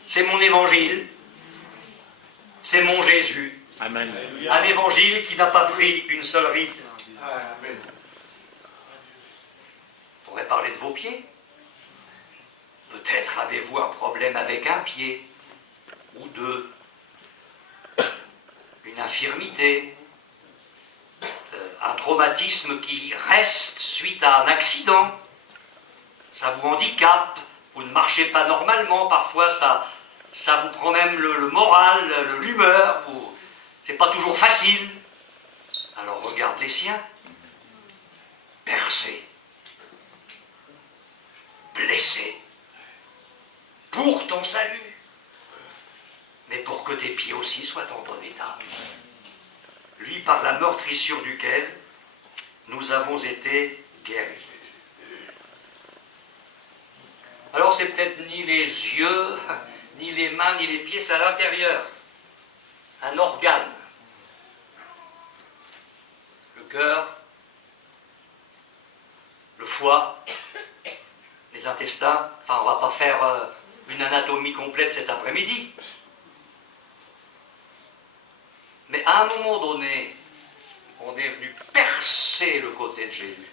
C'est mon évangile. C'est mon Jésus. Amen. Un évangile qui n'a pas pris une seule ride. Amen. On pourrait parler de vos pieds. Peut-être avez-vous un problème avec un pied, ou deux, une infirmité, un traumatisme qui reste suite à un accident. Ça vous handicape, vous ne marchez pas normalement, parfois ça vous prend même le moral, l'humeur, c'est pas toujours facile. Alors regarde les siens, percés, blessés, pour ton salut, mais pour que tes pieds aussi soient en bon état. Lui, par la meurtrissure duquel nous avons été guéris. Alors c'est peut-être ni les yeux, ni les mains, ni les pieds, c'est à l'intérieur. Un organe. Le cœur, le foie, les intestins. Enfin, on ne va pas faire une anatomie complète cet après-midi. Mais à un moment donné, on est venu percer le côté de Jésus.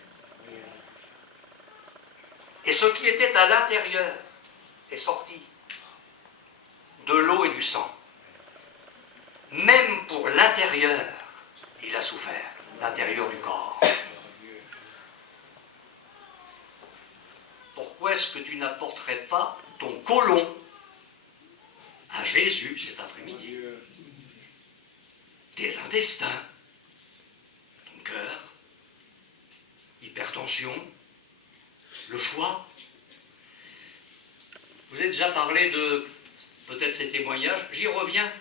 Et ce qui était à l'intérieur est sorti. De l'eau et du sang. Même pour l'intérieur, il a souffert, l'intérieur du corps. Pourquoi est-ce que tu n'apporterais pas ton côlon à Jésus cet après-midi? Tes intestins, ton cœur, hypertension, le foie. Vous avez déjà parlé de peut-être ces témoignages, j'y reviens.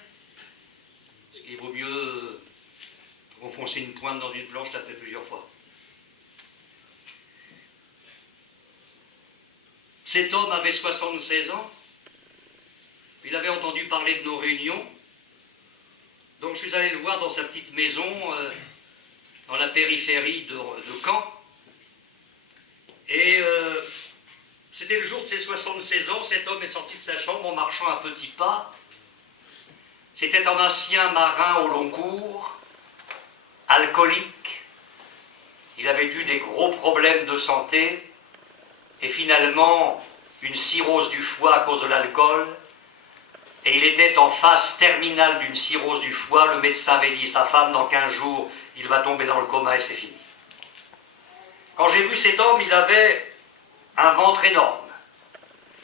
Parce qu'il vaut mieux enfoncer une pointe dans une planche, taper plusieurs fois. Cet homme avait 76 ans. Il avait entendu parler de nos réunions. Donc je suis allé le voir dans sa petite maison, dans la périphérie de Caen. Et c'était le jour de ses 76 ans. Cet homme est sorti de sa chambre en marchant à petits pas. C'était un ancien marin au long cours, alcoolique. Il avait eu des gros problèmes de santé et finalement une cirrhose du foie à cause de l'alcool. Et il était en phase terminale d'une cirrhose du foie. Le médecin avait dit à sa femme, dans 15 jours, il va tomber dans le coma et c'est fini. Quand j'ai vu cet homme, il avait un ventre énorme.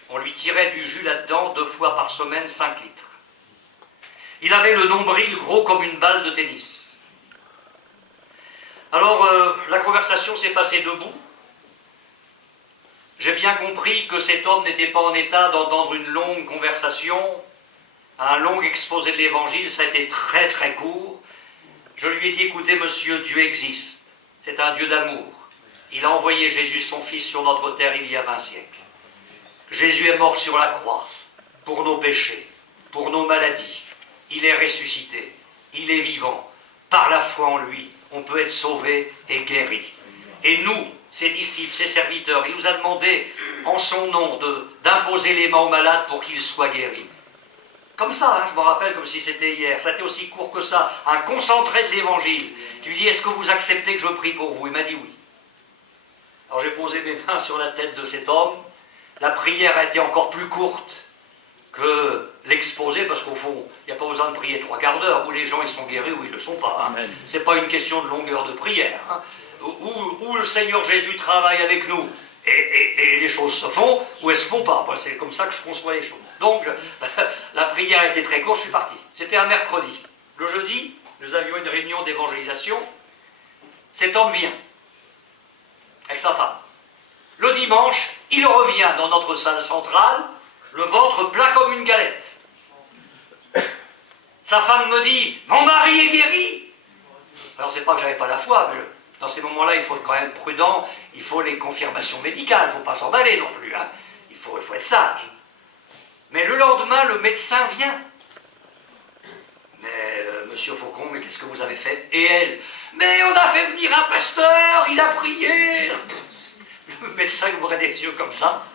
On lui tirait du jus là-dedans 2 fois par semaine, 5 litres. Il avait le nombril gros comme une balle de tennis. Alors, la conversation s'est passée debout. J'ai bien compris que cet homme n'était pas en état d'entendre une longue conversation, un long exposé de l'Évangile. Ça a été très très court. Je lui ai dit, écoutez monsieur, Dieu existe. C'est un Dieu d'amour. Il a envoyé Jésus, son Fils, sur notre terre il y a 20 siècles. Jésus est mort sur la croix pour nos péchés, pour nos maladies. Il est ressuscité, il est vivant. Par la foi en lui, on peut être sauvé et guéri. Et nous, ses disciples, ses serviteurs, il nous a demandé, en son nom, d'imposer les mains aux malades pour qu'ils soient guéris. Comme ça, hein, je me rappelle comme si c'était hier. Ça a été aussi court que ça. Un concentré de l'Évangile. Je lui dis, est-ce que vous acceptez que je prie pour vous? Il m'a dit oui. Alors j'ai posé mes mains sur la tête de cet homme. La prière a été encore plus courte que l'exposé, parce qu'au fond, il n'y a pas besoin de prier 3 quarts d'heure, où les gens ils sont guéris ou ils ne le sont pas. Hein. Ce n'est pas une question de longueur de prière. Hein. Où le Seigneur Jésus travaille avec nous et les choses se font, ou elles ne se font pas. Moi, c'est comme ça que je conçois les choses. Donc, la prière a été très courte, je suis parti. C'était un mercredi. Le jeudi, nous avions une réunion d'évangélisation. Cet homme vient, avec sa femme. Le dimanche, il revient dans notre salle centrale, le ventre plat comme une galette. Sa femme me dit, mon mari est guéri. Alors c'est pas que j'avais pas la foi, mais dans ces moments-là, il faut être quand même prudent, il faut les confirmations médicales, il ne faut pas s'emballer non plus, hein. Il faut être sage. Mais le lendemain, le médecin vient. Mais monsieur Faucon, mais qu'est-ce que vous avez fait? Et elle, mais on a fait venir un pasteur, il a prié. Le médecin ouvrait des yeux comme ça.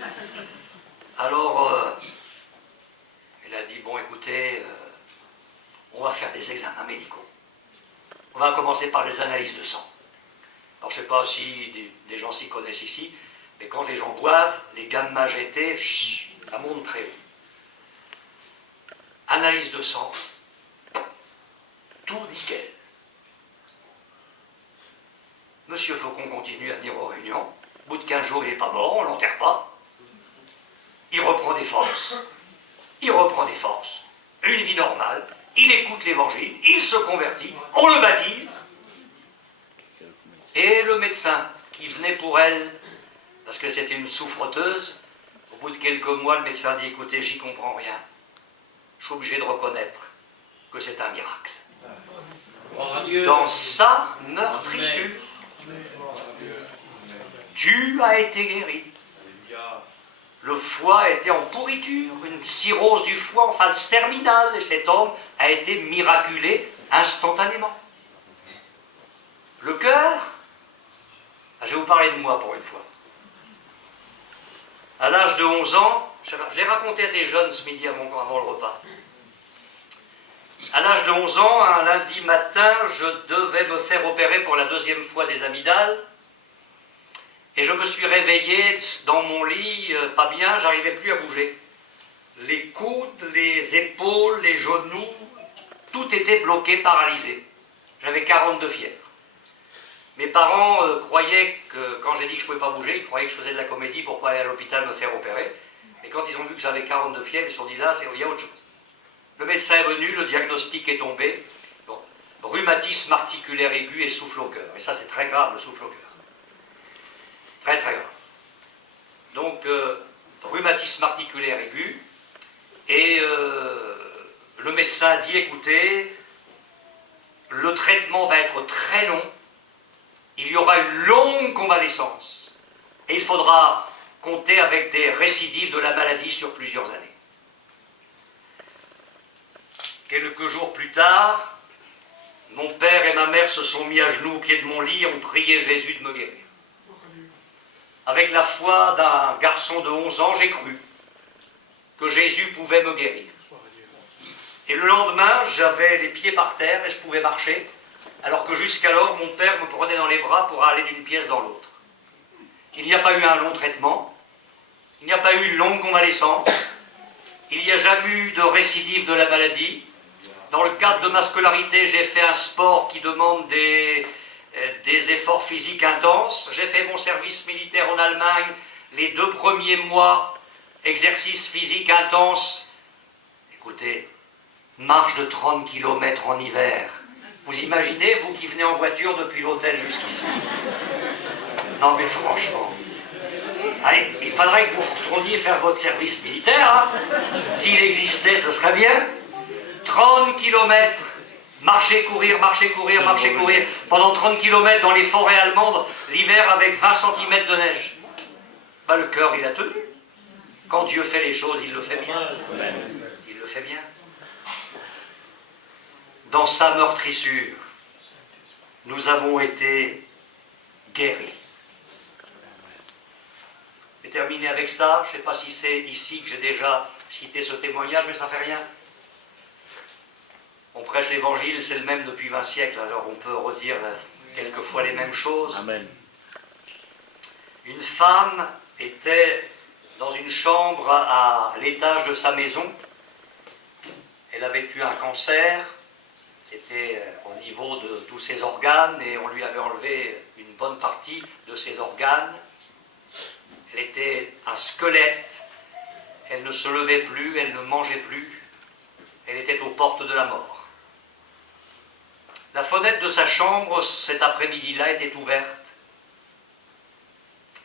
Alors, elle a dit, bon écoutez, on va faire des examens médicaux. On va commencer par les analyses de sang. Alors je ne sais pas si des gens s'y connaissent ici, mais quand les gens boivent, les gamma GT, ça monte très haut. Analyse de sang, tout nickel. Monsieur Faucon continue à venir aux réunions. Au bout de 15 jours, il n'est pas mort, on ne l'enterre pas. Il reprend des forces. Il reprend des forces. Une vie normale. Il écoute l'évangile. Il se convertit. On le baptise. Et le médecin qui venait pour elle, parce que c'était une souffreteuse, au bout de quelques mois, le médecin dit, écoutez, j'y comprends rien. Je suis obligé de reconnaître que c'est un miracle. Dans sa meurtrissure, tu as été guéri. Le foie était en pourriture, une cirrhose du foie en phase terminale, et cet homme a été miraculé instantanément. Le cœur, je vais vous parler de moi pour une fois. À l'âge de 11 ans, je l'ai raconté à des jeunes ce midi avant le repas. À l'âge de 11 ans, un lundi matin, je devais me faire opérer pour la 2e fois des amygdales. Et je me suis réveillé dans mon lit, pas bien, j'arrivais plus à bouger. Les coudes, les épaules, les genoux, tout était bloqué, paralysé. J'avais 42 fièvre. Mes parents croyaient que, quand j'ai dit que je ne pouvais pas bouger, ils croyaient que je faisais de la comédie pour pas aller à l'hôpital me faire opérer. Et quand ils ont vu que j'avais 42 fièvre, ils se sont dit là, il y a autre chose. Le médecin est venu, le diagnostic est tombé. Bon, rhumatisme articulaire aigu et souffle au cœur. Et ça, c'est très grave, le souffle au cœur. Très, très grave. Donc, rhumatisme articulaire aigu. Et le médecin dit, écoutez, le traitement va être très long. Il y aura une longue convalescence. Et il faudra compter avec des récidives de la maladie sur plusieurs années. Quelques jours plus tard, mon père et ma mère se sont mis à genoux au pied de mon lit et ont prié Jésus de me guérir. Avec la foi d'un garçon de 11 ans, j'ai cru que Jésus pouvait me guérir. Et le lendemain, j'avais les pieds par terre et je pouvais marcher, alors que jusqu'alors, mon père me prenait dans les bras pour aller d'une pièce dans l'autre. Il n'y a pas eu un long traitement, il n'y a pas eu une longue convalescence, il n'y a jamais eu de récidive de la maladie. Dans le cadre de ma scolarité, j'ai fait un sport qui demande des efforts physiques intenses. J'ai fait mon service militaire en Allemagne, les 2 premiers mois, exercice physique intense. Écoutez, marche de 30 km en hiver. Vous imaginez, vous qui venez en voiture depuis l'hôtel jusqu'ici? Non mais franchement, allez, il faudrait que vous retourniez faire votre service militaire, hein. S'il existait, ce serait bien. 30 km, marcher, courir, marcher, courir, marcher, courir, pendant 30 km dans les forêts allemandes, l'hiver avec 20 cm de neige. Ben, le cœur, il a tenu. Quand Dieu fait les choses, il le fait bien. Il le fait bien. Dans sa meurtrissure, nous avons été guéris. Je vais terminer avec ça. Je ne sais pas si c'est ici que j'ai déjà cité ce témoignage, mais ça ne fait rien. On prêche l'évangile, c'est le même depuis 20 siècles, alors on peut redire quelquefois les mêmes choses. Amen. Une femme était dans une chambre à l'étage de sa maison. Elle avait eu un cancer, c'était au niveau de tous ses organes, et on lui avait enlevé une bonne partie de ses organes. Elle était un squelette, elle ne se levait plus, elle ne mangeait plus, elle était aux portes de la mort. La fenêtre de sa chambre, cet après-midi-là, était ouverte.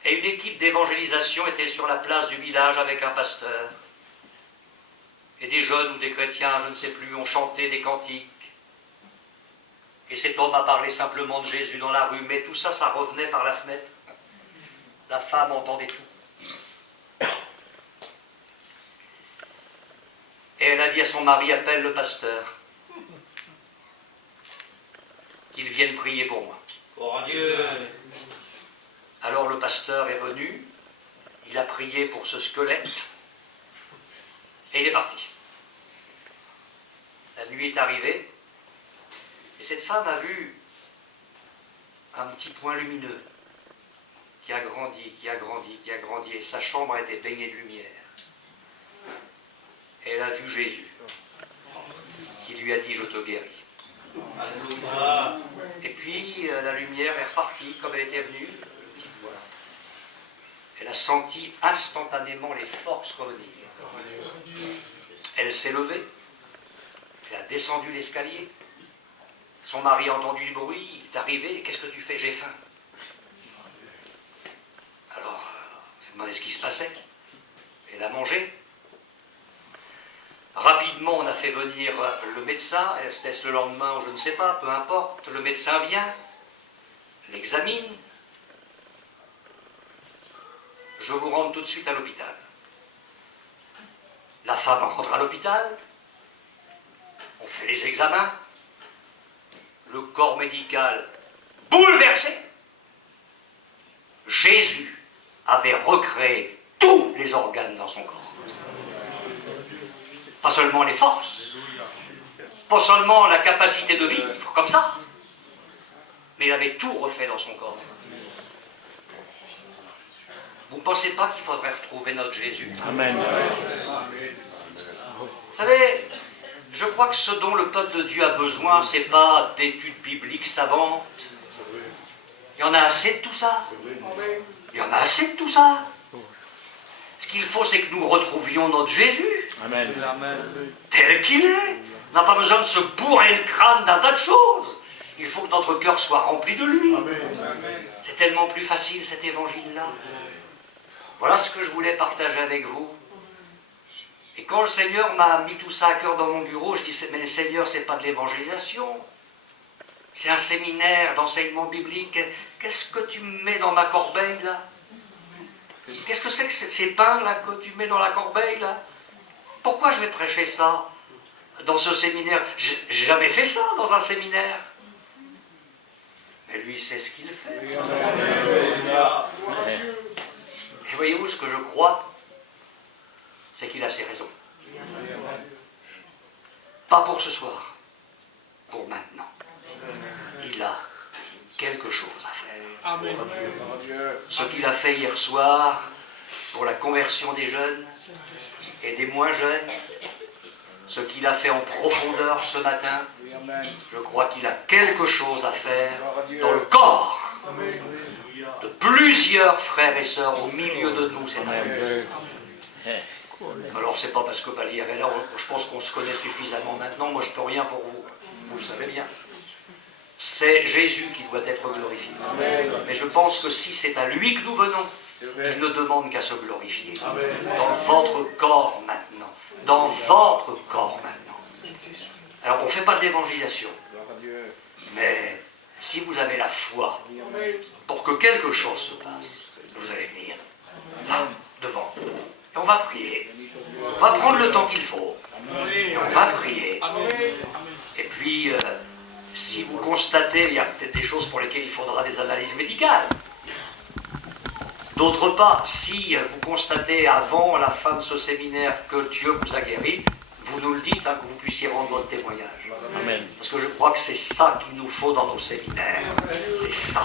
Et une équipe d'évangélisation était sur la place du village avec un pasteur. Et des jeunes ou des chrétiens, je ne sais plus, ont chanté des cantiques. Et cet homme a parlé simplement de Jésus dans la rue, mais tout ça, ça revenait par la fenêtre. La femme entendait tout. Et elle a dit à son mari, appelle le pasteur. Qu'il vienne prier pour moi. Gloire à Dieu. Alors le pasteur est venu, il a prié pour ce squelette, et il est parti. La nuit est arrivée, et cette femme a vu un petit point lumineux qui a grandi, qui a grandi, qui a grandi, et sa chambre a été baignée de lumière. Et elle a vu Jésus, qui lui a dit « Je te guéris ». Et puis la lumière est repartie comme elle était venue. Elle a senti instantanément les forces revenir. Elle s'est levée. Elle a descendu l'escalier. Son mari a entendu du bruit. Il est arrivé. Qu'est-ce que tu fais? J'ai faim. Alors, elle s'est demandé ce qui se passait. Elle a mangé. Rapidement, on a fait venir le médecin, elle se laisse le lendemain, ou je ne sais pas, peu importe. Le médecin vient, l'examine. Je vous rentre tout de suite à l'hôpital. La femme rentre à l'hôpital, on fait les examens. Le corps médical bouleversé. Jésus avait recréé tout les organes dans son corps. Pas seulement les forces, pas seulement la capacité de vivre comme ça, mais il avait tout refait dans son corps. Vous ne pensez pas qu'il faudrait retrouver notre Jésus? Amen. Vous savez, je crois que ce dont le peuple de Dieu a besoin, ce n'est pas d'études bibliques savantes. Il y en a assez de tout ça. Il y en a assez de tout ça. Ce qu'il faut, c'est que nous retrouvions notre Jésus, Amen. tel qu'il est. On n'a pas besoin de se bourrer le crâne d'un tas de choses. Il faut que notre cœur soit rempli de lui. C'est tellement plus facile, cet évangile-là. Voilà ce que je voulais partager avec vous. Et quand le Seigneur m'a mis tout ça à cœur dans mon bureau, je dis, mais Seigneur, c'est pas de l'évangélisation. C'est un séminaire d'enseignement biblique. Qu'est-ce que tu mets dans ma corbeille, là? Qu'est-ce que c'est que ces pains-là que tu mets dans la corbeille, là? Pourquoi je vais prêcher ça dans ce séminaire? J'ai jamais fait ça dans un séminaire. Mais lui, c'est ce qu'il fait. Et voyez-vous, ce que je crois, c'est qu'il a ses raisons. Pas pour ce soir, pour maintenant. Il a quelque chose à faire. Amen. Ce qu'il a fait hier soir pour la conversion des jeunes et des moins jeunes, ce qu'il a fait en profondeur ce matin, je crois qu'il a quelque chose à faire dans le corps de plusieurs frères et sœurs au milieu de nous cette année. Alors c'est pas parce que Balière est là, je pense qu'on se connaît suffisamment maintenant, moi je peux rien pour vous, vous le savez bien. C'est Jésus qui doit être glorifié. Mais je pense que si c'est à lui que nous venons, il ne demande qu'à se glorifier. Dans votre corps maintenant. Dans votre corps maintenant. Alors on ne fait pas de l'évangélisation. Mais si vous avez la foi pour que quelque chose se passe, vous allez venir là, devant. Et on va prier. On va prendre le temps qu'il faut. Et on va prier. Et puis, si vous constatez, il y a peut-être des choses pour lesquelles il faudra des analyses médicales. D'autre part, si vous constatez avant la fin de ce séminaire que Dieu vous a guéri, vous nous le dites, que vous puissiez rendre votre témoignage. Amen. Parce que je crois que c'est ça qu'il nous faut dans nos séminaires. C'est ça.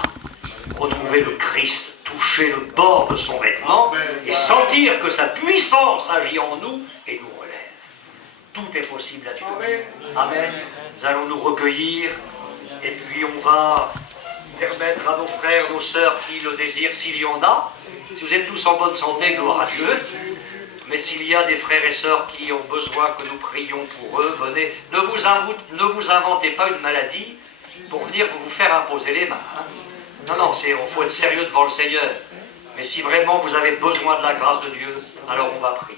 Retrouver le Christ, toucher le bord de son vêtement et sentir que sa puissance agit en nous et nous relève. Tout est possible à Dieu. Amen. Nous allons nous recueillir et puis on va permettre à nos frères, nos sœurs qui le désirent, s'il y en a. Si vous êtes tous en bonne santé, gloire à Dieu. Mais s'il y a des frères et sœurs qui ont besoin que nous prions pour eux, venez. Ne vous inventez pas une maladie pour venir vous faire imposer les mains. Non, non, il faut être sérieux devant le Seigneur. Mais si vraiment vous avez besoin de la grâce de Dieu, alors on va prier.